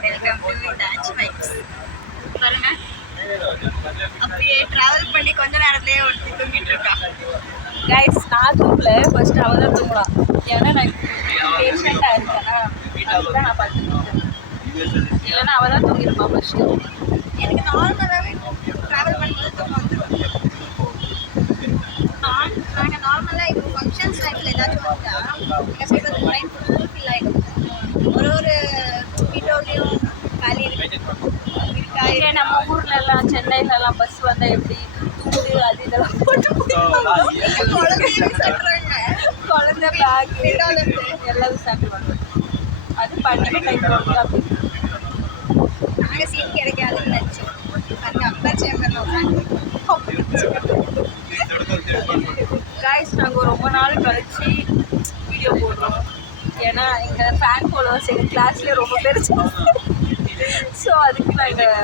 Welcome to touch vibes. பாருங்க, அப்படியே travel பண்ணி கொஞ்ச நேரத்திலேயே ஒருத்தி தூங்கிட்டு இருக்கா. கைஸ், நான் தூங்கல, ஃபர்ஸ்ட் அவ தான் தூங்கலாம். ஏன்னா நான் பேஷண்டாக இருக்கேன்னா அதுதான் நான் பார்த்துட்டு இல்லைன்னா அவள் தான் தூங்கிருப்பான் ஃபர்ஸ்ட்டு. எனக்கு நார்மலாகவே ட்ராவல் பண்ணும்போது தூக்கம் வந்துடும். நாங்கள் நார்மலாக இப்போ ஃபங்க்ஷன்ஸ் டைமில் ஏதாச்சும் வந்தா எங்கள் சைடு வந்து ட்ரெயின் ஃபுல் ஃபில் ஆகிடும். ஒரு வீட்டோடையும் காலி இருக்கா. இதே நம்ம ஊர்ல எல்லாம் சென்னையிலலாம் பஸ் வந்தால் எப்படி தூங்கு அது இதெல்லாம் போட்டு குழந்தை பேக் எல்லாரும் சாப்பிடுவாங்க. அது பண்ணிட்டு டைம் அப்படி நாங்கள் சீட் கிடைக்காதுன்னு நினச்சோம். அந்த அப்பா சேம்பரில் கைஸ், நாங்கள் ரொம்ப நாள் கழிச்சு வீடியோ போடுறோம். ஏன்னா எங்கள் ஃபேன் ஃபாலோவர்ஸ் எங்கள் கிளாஸ்லேயே ரொம்ப பெருசு. ஸோ அதுக்கு நாங்கள்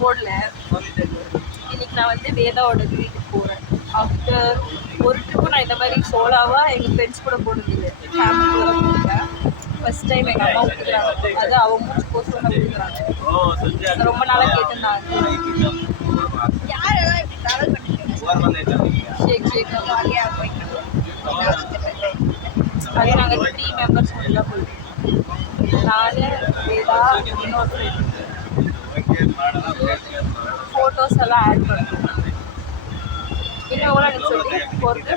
போடல. இன்னைக்கு நான் வந்து வேதாவோட வீட்டுக்கு போகிறேன். ஆஃப்டர் ஒரு ட்ரிப்பு நான் இந்த மாதிரி சோலாவாக எங்கள் ஃப்ரெண்ட்ஸ் கூட போனதில்லை. ஃபேமிலி கூட போயிருக்கேன். ஃபர்ஸ்ட் டைம் எங்கள் அம்மா கொடுக்குறாங்க. அது அவங்க மூச்சு போஸ்ட் கொடுக்குறாங்க. ரொம்ப நாளாக கேட்டிருந்தாங்க. யாரெல்லாம் இப்படி ட்ராவல் பண்ணிட்டு ஷேக் ஜாலியாக போயிட்டு அதே நாங்கள் 3 மெம்பர்ஸ் மட்டும் போயிருக்கோம். நான் வேதா இன்னொரு ஃபோட்டோஸ் எல்லாம் ஆட் பண்ணுறோம். இன்னும் எவ்வளோ எனக்கு சொல்லி போகிறது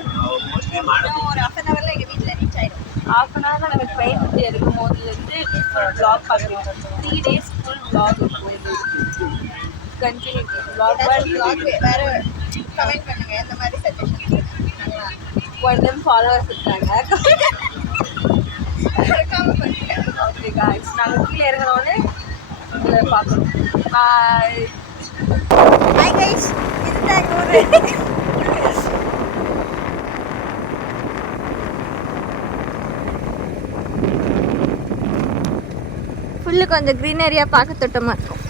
இன்னும் ஒரு ஹாஃப் அன் ஹவரில் எங்கள் வீட்டில் ரீச் ஆகிடும். ஹாஃப் அன் ஹவரில் நாங்கள் ட்ரெயின் வந்து எடுக்கும் போதுலேருந்து ஃபுல் வ்ளாக் பார்க்கலாம். 3 days ஃபுல் வ்ளாக் இருக்கும். கண்டினியூட்டி வ்ளாக் வேறு கமெண்ட் பண்ணுங்க எந்த மாதிரி சஜஷன். ஒன் டைம் ஃபாலோவர்ஸ் இருக்காங்க. ஓகே காய்ஸ், நாங்கள் கீழே இறங்கினோடனே இதில் பார்க்குறோம். ஹாய் கைஸ், இதுதான் ஊர். ஃபுல்லு கொஞ்சம் க்ரீனரியாக பார்க்க தொட்டமாக இருக்கும்.